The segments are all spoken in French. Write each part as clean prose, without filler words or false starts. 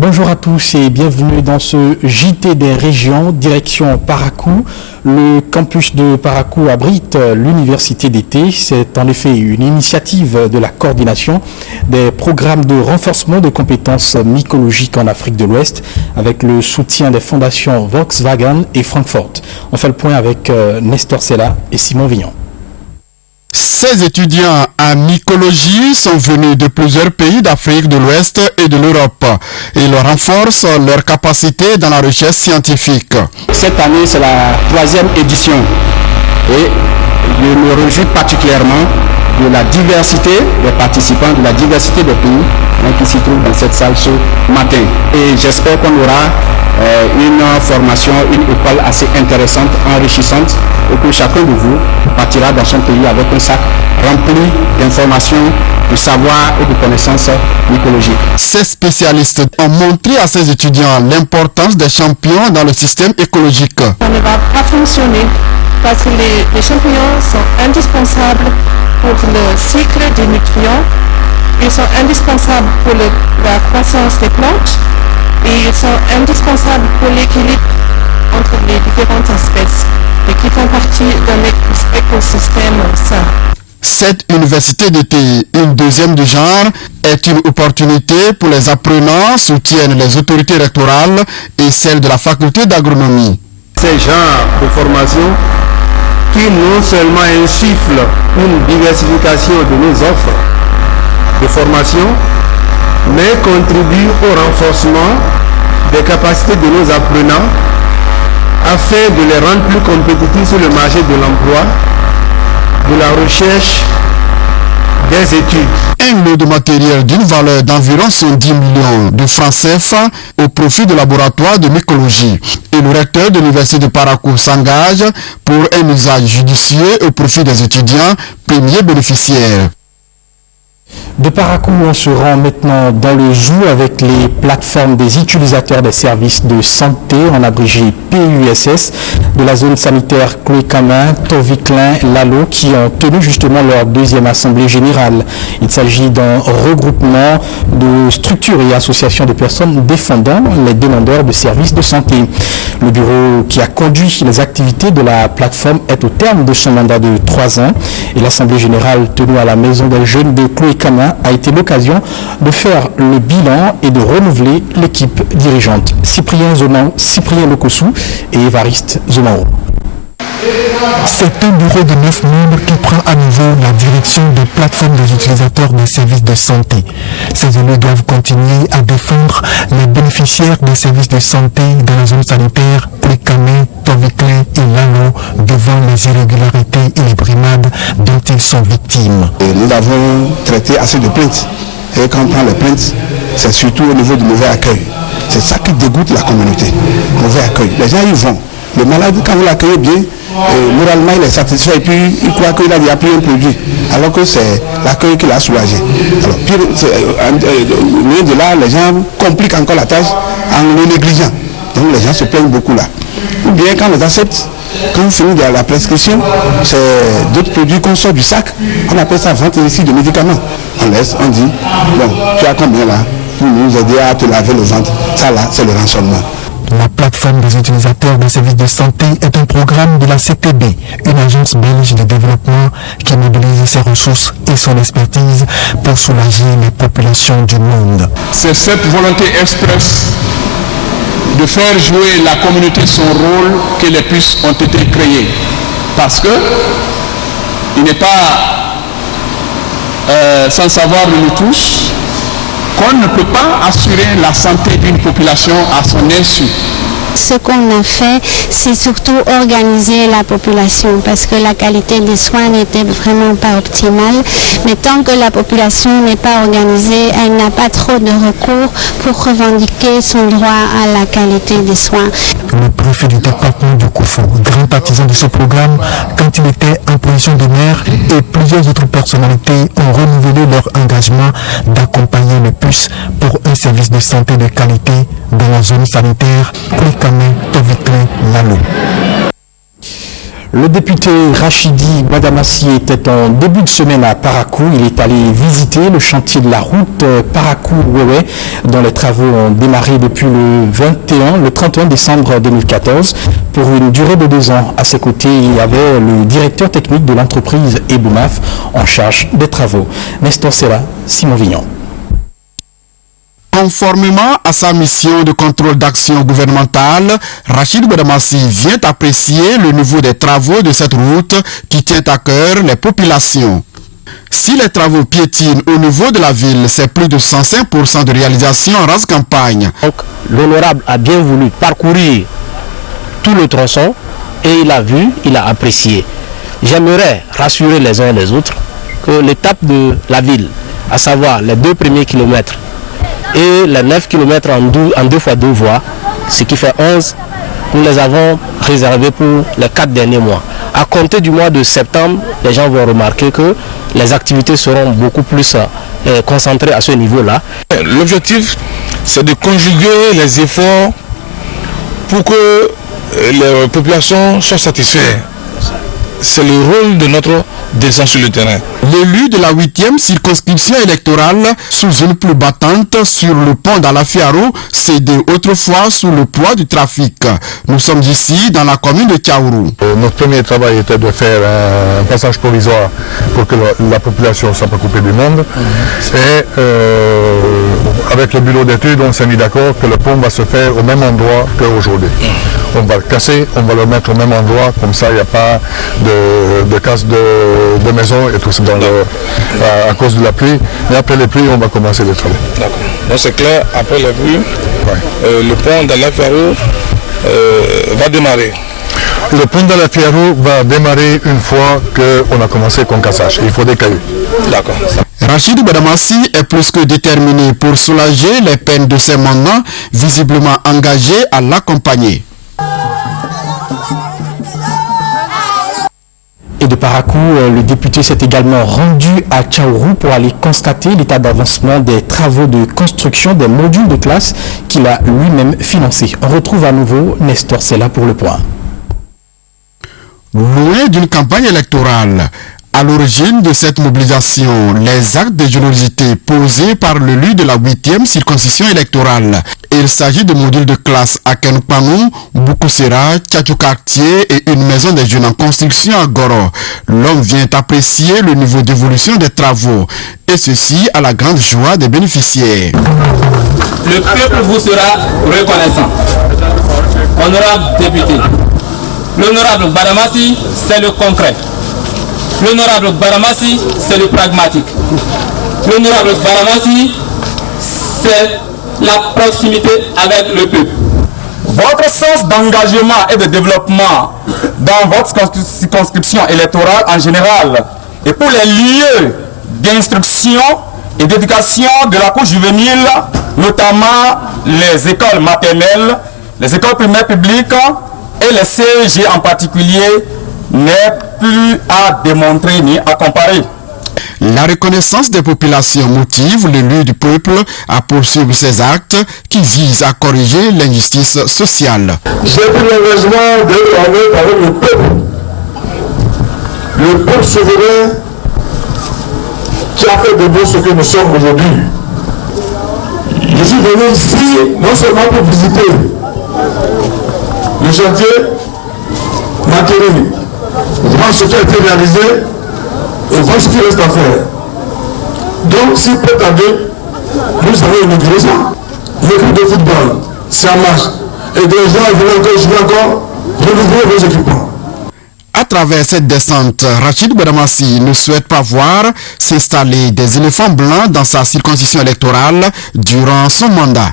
Bonjour à tous et bienvenue dans ce JT des régions, direction Parakou. Le campus de Parakou abrite l'université d'été. C'est en effet une initiative de la coordination des programmes de renforcement de compétences mycologiques en Afrique de l'Ouest avec le soutien des fondations Volkswagen et Francfort. On fait le point avec Nestor Sella et Simon Vignon. Ces étudiants en mycologie sont venus de plusieurs pays d'Afrique de l'Ouest et de l'Europe. Ils renforcent leurs capacités dans la recherche scientifique. Cette année, c'est la 3e édition et je me réjouis particulièrement de la diversité des participants, de la diversité des pays qui s'y trouvent dans cette salle ce matin. Et j'espère qu'on aura une formation, une école assez intéressante, enrichissante, et que chacun de vous partira dans son pays avec un sac rempli d'informations, de savoir et de connaissances mycologiques. Ces spécialistes ont montré à ces étudiants l'importance des champignons dans le système écologique. Ça ne va pas fonctionner parce que les champignons sont indispensables pour le cycle des nutriments, ils sont indispensables pour la croissance des plantes et ils sont indispensables pour l'équilibre entre les différentes espèces et qui font partie d'un écosystème sain. Cette université d'été, une deuxième du genre, est une opportunité pour les apprenants, soutiennent les autorités rectorales et celles de la faculté d'agronomie. Ces genres de formation qui non seulement insufflent une diversification de nos offres de formation, mais contribuent au renforcement des capacités de nos apprenants afin de les rendre plus compétitifs sur le marché de l'emploi, de la recherche, des études. Un lot de matériel d'une valeur d'environ 110 millions de francs CFA au profit du laboratoire de mycologie. Et le recteur de l'université de Parakou s'engage pour un usage judicieux au profit des étudiants premiers bénéficiaires. De Parakou, on se rend maintenant dans le zoo avec les plateformes des utilisateurs des services de santé, en abrégé PUSS, de la zone sanitaire Chloé-Camin, Toviclin, Lalo, qui ont tenu justement leur deuxième assemblée générale. Il s'agit d'un regroupement de structures et associations de personnes défendant les demandeurs de services de santé. Le bureau qui a conduit les activités de la plateforme est au terme de son mandat de 3 ans et l'assemblée générale tenue à la maison des jeunes de Chloé-Camin a été l'occasion de faire le bilan et de renouveler l'équipe dirigeante. Cyprien Lokossou et Évariste Zomao. C'est un bureau de 9 membres qui prend à nouveau la direction des plateformes des utilisateurs des services de santé. Ces élus doivent continuer à défendre les bénéficiaires des services de santé dans la zone sanitaire Chloé-Camin, Toviclin et Lalo devant les irrégularités et les brimades dont ils sont victimes. Et nous avons traité assez de plaintes. Et quand on prend les plaintes, c'est surtout au niveau du mauvais accueil. C'est ça qui dégoûte la communauté. Mauvais accueil. Les gens y vont. Le malade, quand vous l'accueillez bien, moralement il est satisfait et puis il croit qu'il a déjà pris un produit, alors que c'est l'accueil qui l'a soulagé. Alors, au milieu de là, les gens compliquent encore la tâche en le négligeant. Donc les gens se plaignent beaucoup là. Ou bien quand on les accepte, quand on finit de la prescription, c'est d'autres produits qu'on sort du sac. On appelle ça vente ici de médicaments. On laisse, on dit, bon, tu as combien là pour nous aider à te laver le ventre. Ça là, c'est le rançonnement. La plateforme des utilisateurs des services de santé est un programme de la CTB, une agence belge de développement qui mobilise ses ressources et son expertise pour soulager les populations du monde. C'est cette volonté expresse de faire jouer la communauté son rôle que les puces ont été créées. Parce que il n'est pas sans savoir de nous tous qu'on ne peut pas assurer la santé d'une population à son insu. Ce qu'on a fait, c'est surtout organiser la population parce que la qualité des soins n'était vraiment pas optimale. Mais tant que la population n'est pas organisée, elle n'a pas trop de recours pour revendiquer son droit à la qualité des soins. Le préfet du département de Koufou, grand partisan de ce programme, quand il était en position de maire, et plusieurs autres personnalités ont renouvelé leur engagement d'accompagner le PUS pour un service de santé de qualité dans la zone sanitaire Chloé-Camin, Toviclin, Lalo. Le député Rachidi Badamassi était en début de semaine à Parakou. Il est allé visiter le chantier de la route Parakou-Wewe, dont les travaux ont démarré depuis le 31 décembre 2014 pour une durée de 2 ans. À ses côtés, il y avait le directeur technique de l'entreprise Eboumaf en charge des travaux. Nestor Sera, Simon Vignon. Conformément à sa mission de contrôle d'action gouvernementale, Rachid Badamassi vient apprécier le niveau des travaux de cette route qui tient à cœur les populations. Si les travaux piétinent au niveau de la ville, c'est plus de 105% de réalisation en rase campagne. Donc, l'honorable a bien voulu parcourir tout le tronçon et il a vu, il a apprécié. J'aimerais rassurer les uns et les autres que l'étape de la ville, à savoir les 2 premiers kilomètres, et les 9 km en 2 fois 2 voies, ce qui fait 11, nous les avons réservés pour les 4 derniers mois. À compter du mois de septembre, les gens vont remarquer que les activités seront beaucoup plus concentrées à ce niveau-là. L'objectif, c'est de conjuguer les efforts pour que les populations soient satisfaites. C'est le rôle de notre descente sur le terrain. L'élu de la 8e circonscription électorale, sous une pluie battante sur le pont d'Alafiaro, cédait autrefois sous le poids du trafic. Nous sommes ici dans la commune de Tchaourou. Notre premier travail était de faire un passage provisoire pour que la population ne soit pas coupée du monde. Et avec le bureau d'études, on s'est mis d'accord que le pont va se faire au même endroit qu'aujourd'hui. On va le casser, on va le mettre au même endroit, comme ça il n'y a pas de casse de maison et tout ça à cause de la pluie. Et après les pluies, on va commencer les travaux. D'accord. Donc c'est clair, après les pluies, le pont d'Alafiaro va démarrer. Le pont d'Alafiaro va démarrer une fois qu'on a commencé le concassage. Il faut des cailloux. D'accord. Rachid Badamassi est plus que déterminé pour soulager les peines de ses mandants, visiblement engagés à l'accompagner. Et de Parakou, le député s'est également rendu à Tchaourou pour aller constater l'état d'avancement des travaux de construction des modules de classe qu'il a lui-même financés. On retrouve à nouveau Nestor Sela pour le point. Loin d'une campagne électorale, à l'origine de cette mobilisation, les actes de générosité posés par l'élu de la 8e circonscription électorale. Il s'agit de modules de classe à Kenpanou, Boukousera, Tchatchoukartier et une maison des jeunes en construction à Goro. L'homme vient apprécier le niveau d'évolution des travaux, et ceci à la grande joie des bénéficiaires. Le peuple vous sera reconnaissant. Honorable député, l'honorable Badamassi, c'est le concret. L'honorable Badamassi, c'est le pragmatique. L'honorable Badamassi, c'est la proximité avec le peuple. Votre sens d'engagement et de développement dans votre circonscription électorale en général et pour les lieux d'instruction et d'éducation de la couche juvénile, notamment les écoles maternelles, les écoles primaires publiques et les CEG en particulier, n'est plus à démontrer ni à comparer. La reconnaissance des populations motive l'élu du peuple à poursuivre ces actes qui visent à corriger l'injustice sociale. J'ai pris l'engagement de travailler avec le peuple. Le peuple souverain qui a fait de nous ce que nous sommes aujourd'hui. Je suis venu ici non seulement pour visiter le chantier Makeri, voir ce qui a été réalisé et voir ce qui reste à faire. Donc, si peut tarder, nous allons inaugurer ça. L'équipe de football, c'est en marche. Et des gens qui veulent encore renouveler vos équipements. À travers cette descente, Rachid Badamassi ne souhaite pas voir s'installer des éléphants blancs dans sa circonscription électorale durant son mandat.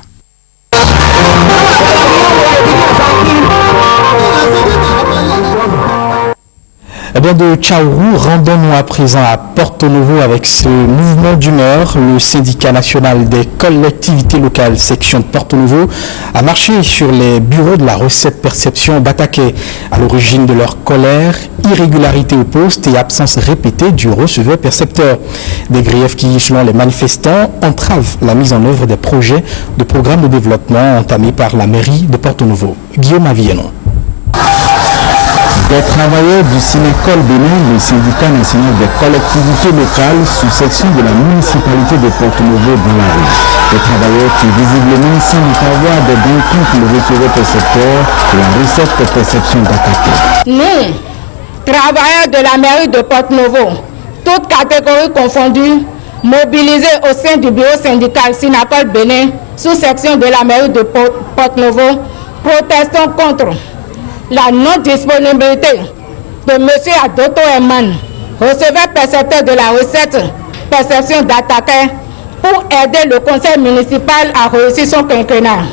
Eh bien, de Tchaourou, rendons-nous à présent à Porto Novo avec ce mouvement d'humeur. Le syndicat national des collectivités locales, section de Porto Novo, a marché sur les bureaux de la recette perception Bataké. À l'origine de leur colère, irrégularité au poste et absence répétée du receveur-percepteur. Des griefs qui, selon les manifestants, entravent la mise en œuvre des projets de programmes de développement entamés par la mairie de Porto Novo. Guillaume Avienon. Des travailleurs du Sénécole Bénin, le syndicat national des collectivités locales, sous-section de la municipalité de Porto-Novo dans la rue. Des travailleurs qui visiblement semblent avoir des gains contre le receveur percepteur de la recette de perception d'Akaké. Nous, travailleurs de la mairie de Porto-Novo, toutes catégories confondues, mobilisés au sein du bureau syndical Synacol Bénin, sous-section de la mairie de Porto-Novo, protestons contre la non-disponibilité de M. Adoto Eman, receveur percepteur de la recette perception d'Akaké, pour aider le conseil municipal à réussir son quinquennat.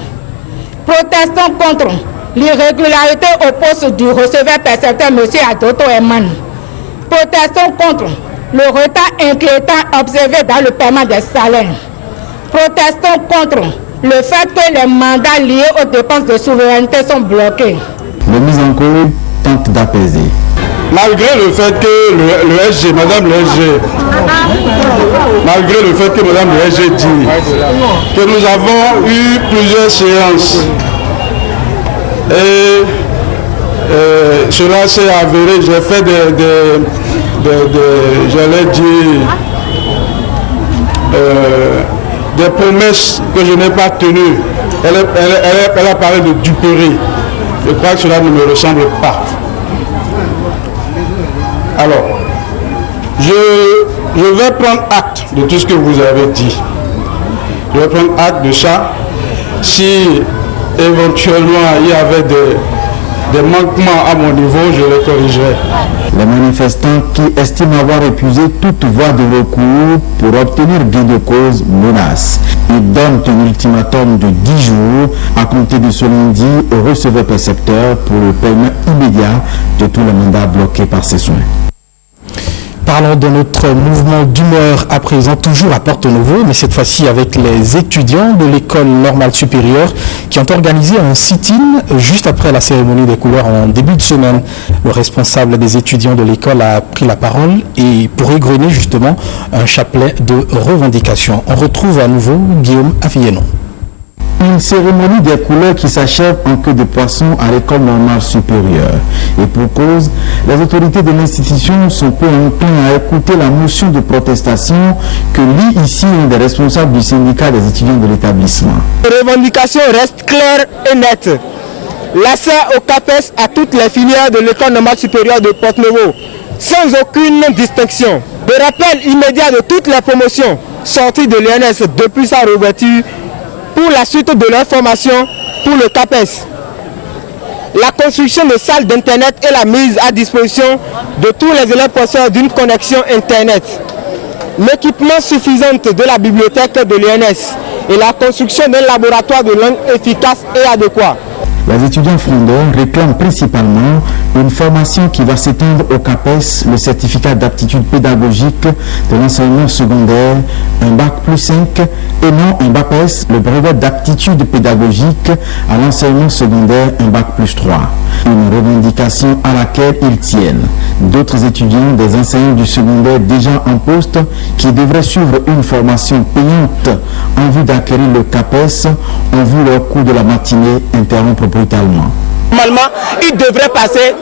Protestons contre l'irrégularité au poste du receveur percepteur M. Adoto Eman. Protestons contre le retard inquiétant observé dans le paiement des salaires. Protestons contre le fait que les mandats liés aux dépenses de souveraineté sont bloqués. Les mises en cause tentent d'apaiser. Malgré le fait que le SG, Madame le SG, malgré le fait que Madame le SG dit que nous avons eu plusieurs séances et cela s'est avéré, j'ai fait j'allais dire, des promesses que je n'ai pas tenues. Elle a parlé de duperie. Je crois que cela ne me ressemble pas. Alors, je vais prendre acte de tout ce que vous avez dit. Je vais prendre acte de ça. Si éventuellement il y avait des manquements à mon niveau, je les corrigerai. Les manifestants qui estiment avoir épuisé toute voie de recours pour obtenir gain de cause menacent. Ils donnent un ultimatum de 10 jours à compter de ce lundi au receveur percepteur pour le paiement immédiat de tous les mandats bloqués par ces soins. Parlons de notre mouvement d'humeur à présent, toujours à Porto-Novo, mais cette fois-ci avec les étudiants de l'école normale supérieure qui ont organisé un sit-in juste après la cérémonie des couleurs en début de semaine. Le responsable des étudiants de l'école a pris la parole et pour égrener justement un chapelet de revendications. On retrouve à nouveau Guillaume Affienon. Une cérémonie des couleurs qui s'achève en queue de poisson à l'école normale supérieure. Et pour cause, les autorités de l'institution sont peu enclins à écouter la motion de protestation que lit ici un des responsables du syndicat des étudiants de l'établissement. Les revendications restent claires et nettes. L'accès au CAPES à toutes les filières de l'école normale supérieure de Porto-Novo, sans aucune distinction. Le rappel immédiat de toutes les promotions sorties de l'ENS depuis sa réouverture pour la suite de leur formation pour le CAPES. La construction de salles d'Internet et la mise à disposition de tous les élèves possesseurs d'une connexion Internet. L'équipement suffisant de la bibliothèque de l'ENS et la construction d'un laboratoire de langue efficace et adéquat. Les étudiants frondeurs réclament principalement une formation qui va s'étendre au CAPES, le certificat d'aptitude pédagogique de l'enseignement secondaire, un bac plus 5, et non un BAPES, le brevet d'aptitude pédagogique à l'enseignement secondaire, un bac plus 3. Une revendication à laquelle ils tiennent. D'autres étudiants, des enseignants du secondaire déjà en poste, qui devraient suivre une formation payante en vue d'acquérir le CAPES, ont vu leur cours de la matinée interrompre brutalement. Normalement, il devrait passer,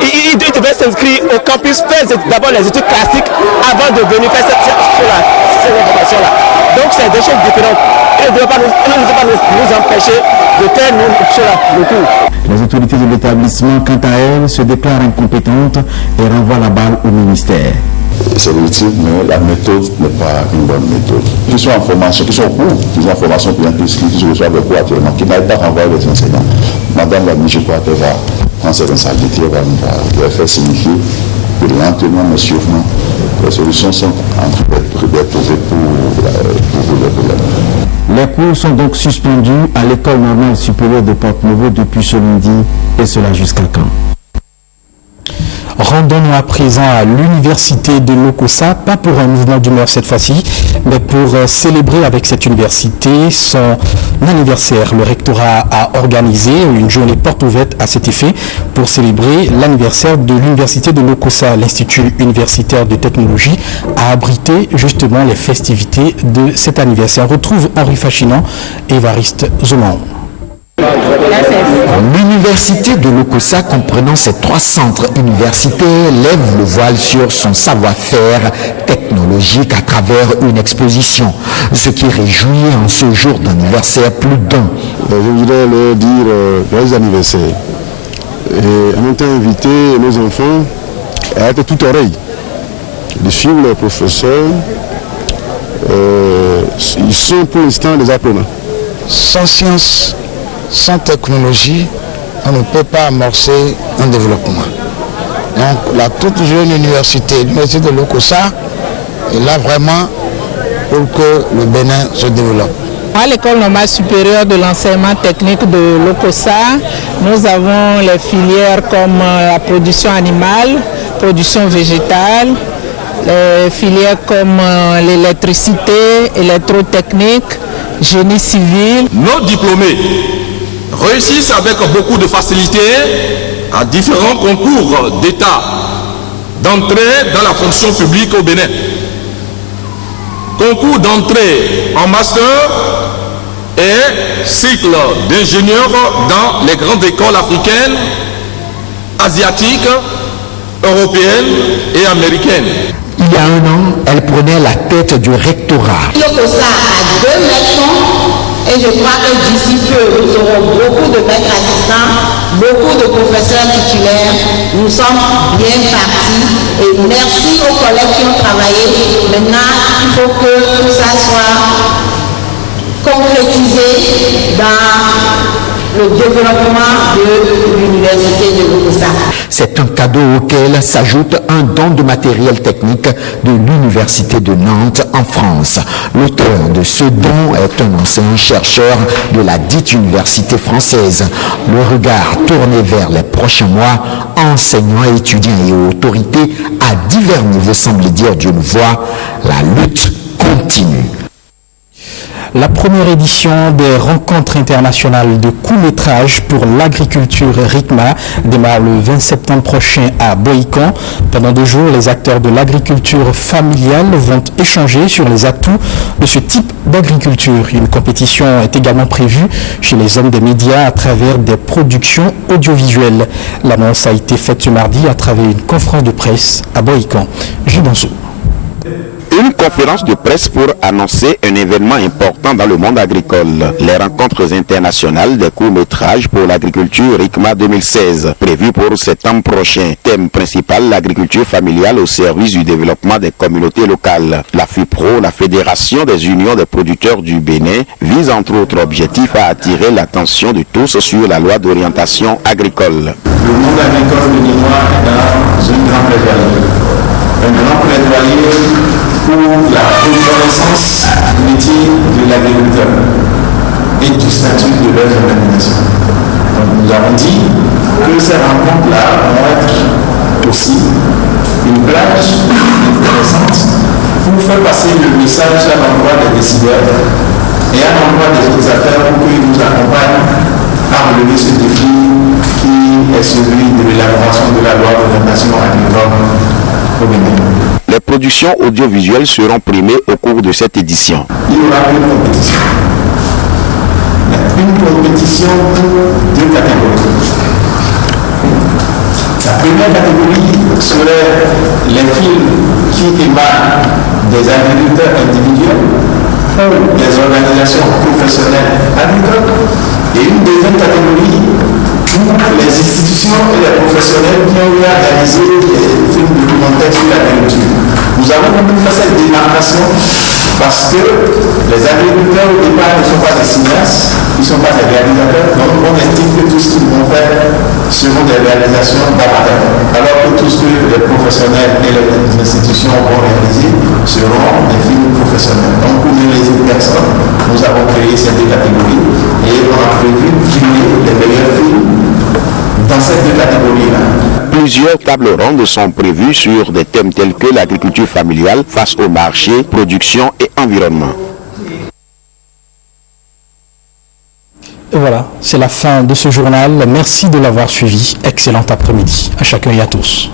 il devrait s'inscrire au campus, faire d'abord les études classiques avant de venir faire cette information-là. Donc c'est des choses différentes. Il ne doit pas nous empêcher de faire le cours. Les autorités de l'établissement, quant à elles, se déclarent incompétentes et renvoient la balle au ministère. C'est légitime, mais la méthode n'est pas une bonne méthode. Qui sont en formation, qui sont au cours, qui sont en formation qui reçoivent le cours actuellement, qui n'aillent pas renvoyer les enseignants. Madame la ministre, je crois qu'elle va prendre ses responsabilités, elle va faire signifier que lentement mais sûrement, les solutions sont en train d'être trouvées pour le problème. Les cours sont donc suspendus à l'école normale supérieure de Porto-Novo depuis ce lundi, et cela jusqu'à quand? Rendons-nous à présent à l'université de Lokossa, pas pour un mouvement d'humeur cette fois-ci, mais pour célébrer avec cette université son anniversaire. Le rectorat a organisé une journée porte ouverte à cet effet pour célébrer l'anniversaire de l'université de Lokossa. L'Institut universitaire de technologie a abrité justement les festivités de cet anniversaire. On retrouve Henri Fachinan et Évariste Zoman. L'université de Lokossa, comprenant ses 3 centres universitaires, lève le voile sur son savoir-faire technologique à travers une exposition, ce qui réjouit en ce jour d'anniversaire plus d'un. Je voudrais leur dire joyeux anniversaire et en même temps inviter nos enfants à être tout oreille, de suivre leurs professeurs. Ils sont pour l'instant des apprenants. Sans science, sans technologie, on ne peut pas amorcer un développement. Donc la toute jeune université, l'université de Lokossa, est là vraiment pour que le Bénin se développe. À l'école normale supérieure de l'enseignement technique de Lokossa, nous avons les filières comme la production animale, production végétale, les filières comme l'électricité, électrotechnique, génie civil. Nos diplômés réussissent avec beaucoup de facilité à différents concours d'État d'entrée dans la fonction publique au Bénin. Concours d'entrée en master et cycle d'ingénieurs dans les grandes écoles africaines, asiatiques, européennes et américaines. Il y a un an, elle prenait la tête du rectorat. Lokossa a 2 maîtres et je crois que d'ici peu, nous aurons beaucoup de maîtres assistants, beaucoup de professeurs titulaires. Nous sommes bien partis et merci aux collègues qui ont travaillé. Maintenant, il faut que tout ça soit concrétisé dans le développement de l'université de Lokossa. C'est un cadeau auquel s'ajoute un don de matériel technique de l'université de Nantes en France. L'auteur de ce don est un ancien chercheur de la dite université française. Le regard tourné vers les prochains mois, enseignants, étudiants et autorités à divers niveaux semble dire d'une voix, la lutte continue. La première édition des rencontres internationales de court-métrage pour l'agriculture RICMA démarre le 20 septembre prochain à Boïkan. Pendant 2 jours, les acteurs de l'agriculture familiale vont échanger sur les atouts de ce type d'agriculture. Une compétition est également prévue chez les hommes des médias à travers des productions audiovisuelles. L'annonce a été faite ce mardi à travers une conférence de presse à Boïkan. Jubanso. Une conférence de presse pour annoncer un événement important dans le monde agricole. Les rencontres internationales des courts-métrages pour l'agriculture RICMA 2016, prévues pour septembre prochain. Thème principal, l'agriculture familiale au service du développement des communautés locales. La FUPRO, la Fédération des unions des producteurs du Bénin, vise entre autres objectifs à attirer l'attention de tous sur la loi d'orientation agricole. Le monde agricole béninois est dans une grande plaidoyer. Un grand plaidoyer pour la reconnaissance du métier de l'agriculteur et du statut de leur organisation. Donc nous avons dit que ces rencontres-là vont être aussi une plage intéressante pour faire passer le message à l'endroit des décideurs et à l'endroit des autres acteurs pour qu'ils nous accompagnent à relever ce défi qui est celui de l'élaboration de la loi d'orientation agricole au Bénin. Les productions audiovisuelles seront primées au cours de cette édition. Il y aura une compétition. Une compétition pour 2 catégories. La première catégorie serait les films qui émanent des agriculteurs individuels ou des organisations professionnelles agricoles. Et une deuxième catégorie pour les institutions et les professionnels qui ont réalisé des films documentaires sur l'agriculture. Nous avons voulu faire cette démarcation parce que les agriculteurs au départ ne sont pas des cinéastes, ils ne sont pas des réalisateurs, donc on estime que tout ce qu'ils vont faire seront des réalisations d'amateurs, alors que tout ce que les professionnels et les institutions vont réaliser seront des films professionnels. Donc pour les personnes, nous avons créé ces 2 catégories et on a prévu de filmer les meilleurs films dans ces 2 catégories-là. Plusieurs tables rondes sont prévues sur des thèmes tels que l'agriculture familiale face au marché, production et environnement. Et voilà, c'est la fin de ce journal. Merci de l'avoir suivi. Excellent après-midi à chacun et à tous.